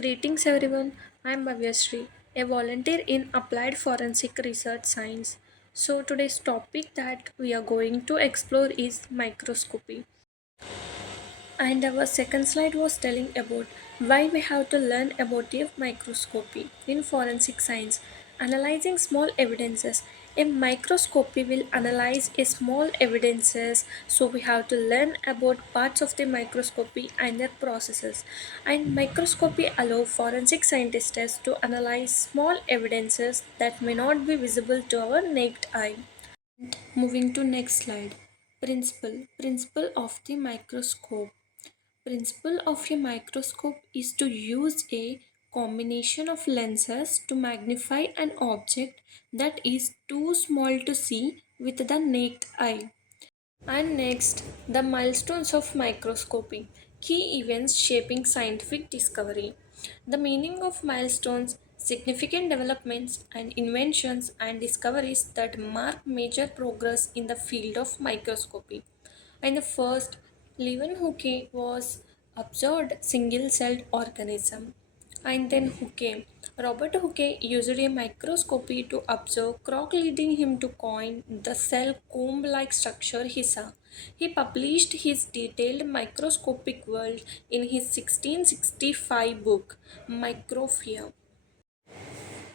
Greetings everyone, I am Bhavyashree, a volunteer in Applied Forensic Research Science. So today's topic that we are going to explore is microscopy. And our second slide was telling about why we have to learn about the microscopy in forensic science. Analyzing small evidences. A microscopy will analyze a small evidences, so we have to learn about parts of the microscopy and their processes. And microscopy allow forensic scientists to analyze small evidences that may not be visible to our naked eye. Moving to next slide. Principle of the microscope. Principle of a microscope is to use a combination of lenses to magnify an object that is too small to see with the naked eye. And next, the milestones of microscopy, key events shaping scientific discovery. The meaning of milestones, significant developments and inventions and discoveries that mark major progress in the field of microscopy. And the first, Leeuwenhoek was observed single-celled organism. And then Hooke. Robert Hooke used a microscopy to observe croc, leading him to coin the cell comb-like structure he saw. He published his detailed microscopic world in his 1665 book, Microsphere.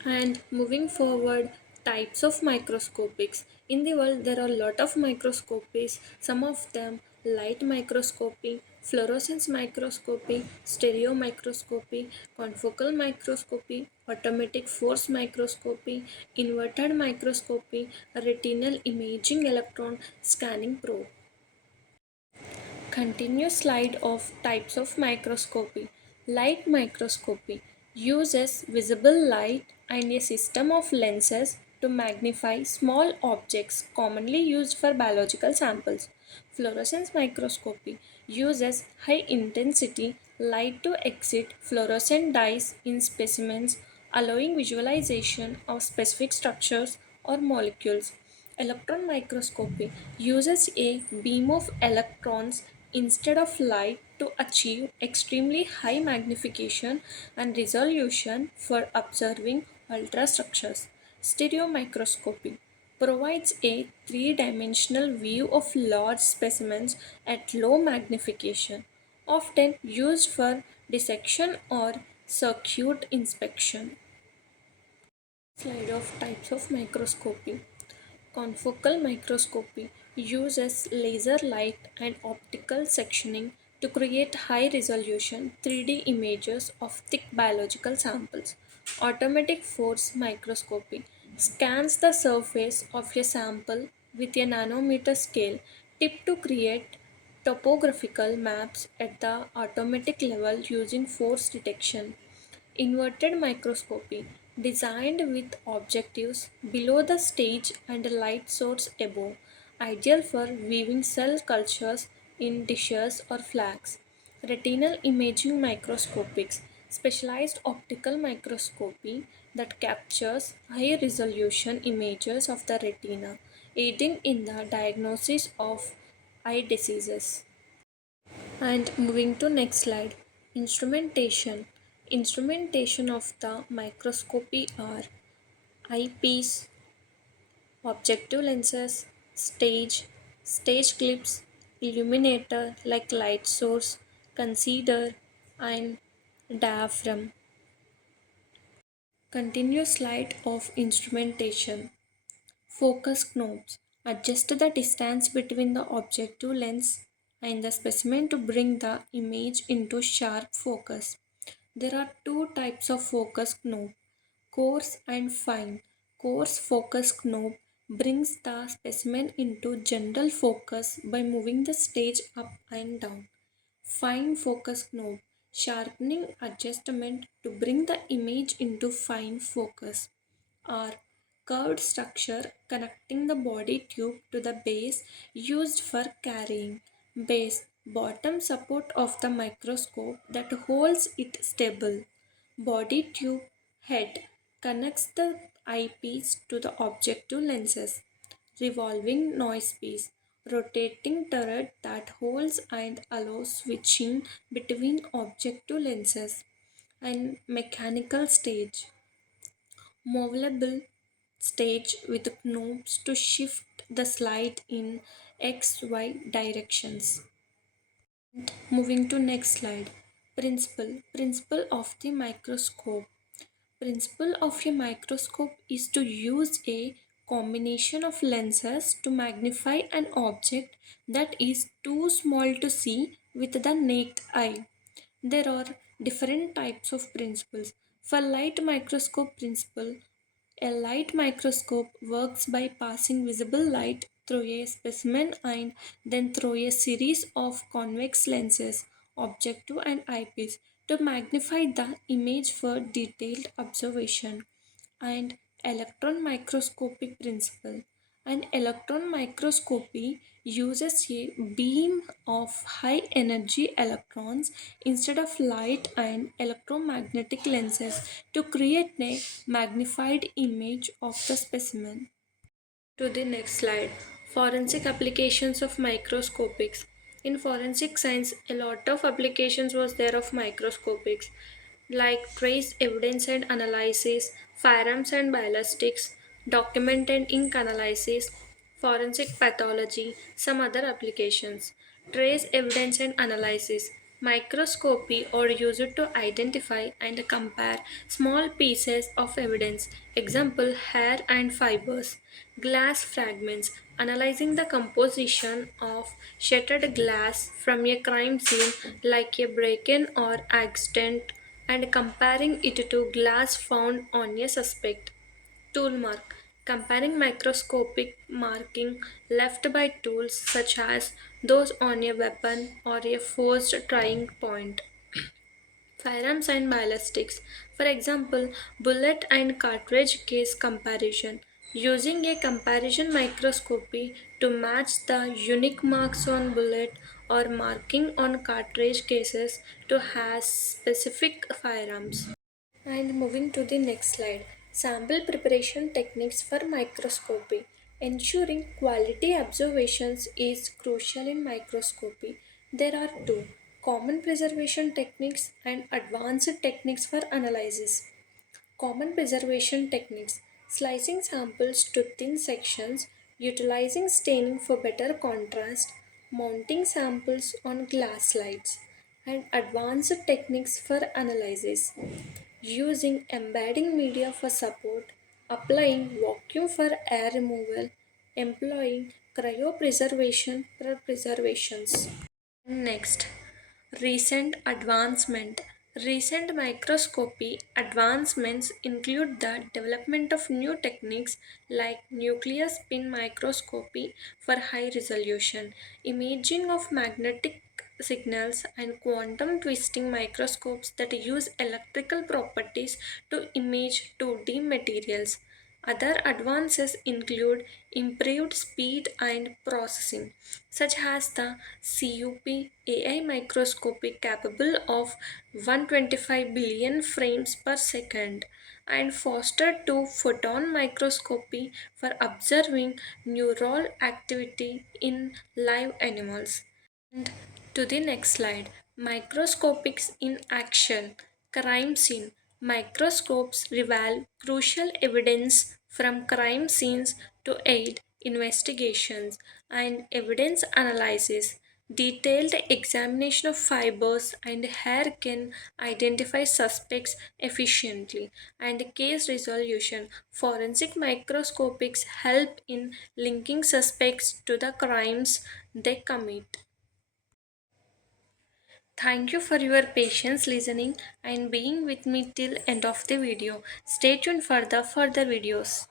And moving forward, types of microscopics. In the world, there are a lot of microscopies, some of them light microscopy, fluorescence microscopy, stereomicroscopy, confocal microscopy, automatic force microscopy, inverted microscopy, retinal imaging electron scanning probe. Continuous slide of types of microscopy. Light microscopy uses visible light and a system of lenses to magnify small objects commonly used for biological samples. Fluorescence microscopy uses high intensity light to exit fluorescent dyes in specimens, allowing visualization of specific structures or molecules. Electron microscopy uses a beam of electrons instead of light to achieve extremely high magnification and resolution for observing ultrastructures. Stereomicroscopy provides a three-dimensional view of large specimens at low magnification, often used for dissection or circuit inspection. Slide of types of microscopy. Confocal microscopy uses laser light and optical sectioning to create high resolution 3D images of thick biological samples. Automatic force microscopy scans the surface of a sample with a nanometer scale tip to create topographical maps at the automatic level using force detection. Inverted microscopy, designed with objectives below the stage and a light source above, ideal for viewing cell cultures in dishes or flags. Retinal imaging microscopics, specialized optical microscopy that captures high resolution images of the retina, aiding in the diagnosis of eye diseases. And moving to next slide, instrumentation. Instrumentation of the microscopy are eyepiece, objective lenses, stage clips, illuminator like light source, concealer, and diaphragm. Continuous slide of instrumentation. Focus knobs adjust the distance between the objective lens and the specimen to bring the image into sharp focus. There are two types of focus knob, coarse and fine. Coarse focus knob brings the specimen into general focus by moving the stage up and down. Fine focus knob, sharpening adjustment to bring the image into fine focus. Or curved structure connecting the body tube to the base used for carrying. Base, bottom support of the microscope that holds it stable. Body tube head connects the eyepiece to the objective lenses. Revolving noise piece, rotating turret that holds and allows switching between objective lenses. and mechanical stage, movable stage with knobs to shift the slide in XY directions. Moving to next slide. Principle of the microscope. Principle of a microscope is to use a combination of lenses to magnify an object that is too small to see with the naked eye. There are different types of principles. For light microscope principle, a light microscope works by passing visible light through a specimen and then through a series of convex lenses, objective and eyepiece, to magnify the image for detailed observation. And electron microscopic principle. An electron microscopy uses a beam of high energy electrons instead of light and electromagnetic lenses to create a magnified image of the specimen. To the next slide. Forensic applications of microscopics. In forensic science, a lot of applications was there of microscopics, like trace evidence and analysis, firearms and ballistics, document and ink analysis, forensic pathology, some other applications. Trace evidence and analysis. Microscopy or used to identify and compare small pieces of evidence, example hair and fibers. Glass fragments, analyzing the composition of shattered glass from a crime scene like a break-in or accident and comparing it to glass found on a suspect. Tool mark, comparing microscopic marking left by tools such as those on a weapon or a forced trying point. Firearms and ballistics. For example, bullet and cartridge case comparison. Using a comparison microscopy to match the unique marks on bullet or marking on cartridge cases to has specific firearms. And moving to the next slide, sample preparation techniques for microscopy. Ensuring quality observations is crucial in microscopy. There are two common preservation techniques and advanced techniques for analysis. Common preservation techniques, slicing samples to thin sections, utilizing staining for better contrast, mounting samples on glass slides, and advanced techniques for analysis, using embedding media for support, applying vacuum for air removal, employing cryopreservation for preservations. Next, recent advancement. Recent microscopy advancements include the development of new techniques like nuclear spin microscopy for high resolution, imaging of magnetic signals, and quantum twisting microscopes that use electrical properties to image 2D materials. Other advances include improved speed and processing, such as the CUP AI microscopy capable of 125 billion frames per second, and faster two photon microscopy for observing neural activity in live animals. And to the next slide, microscopics in action. Crime scene. Microscopes reveal crucial evidence from crime scenes to aid investigations and evidence analysis. Detailed examination of fibers and hair can identify suspects efficiently, and case resolution. Forensic microscopics help in linking suspects to the crimes they commit. Thank you for your patience listening and being with me till end of the video. Stay tuned for the further videos.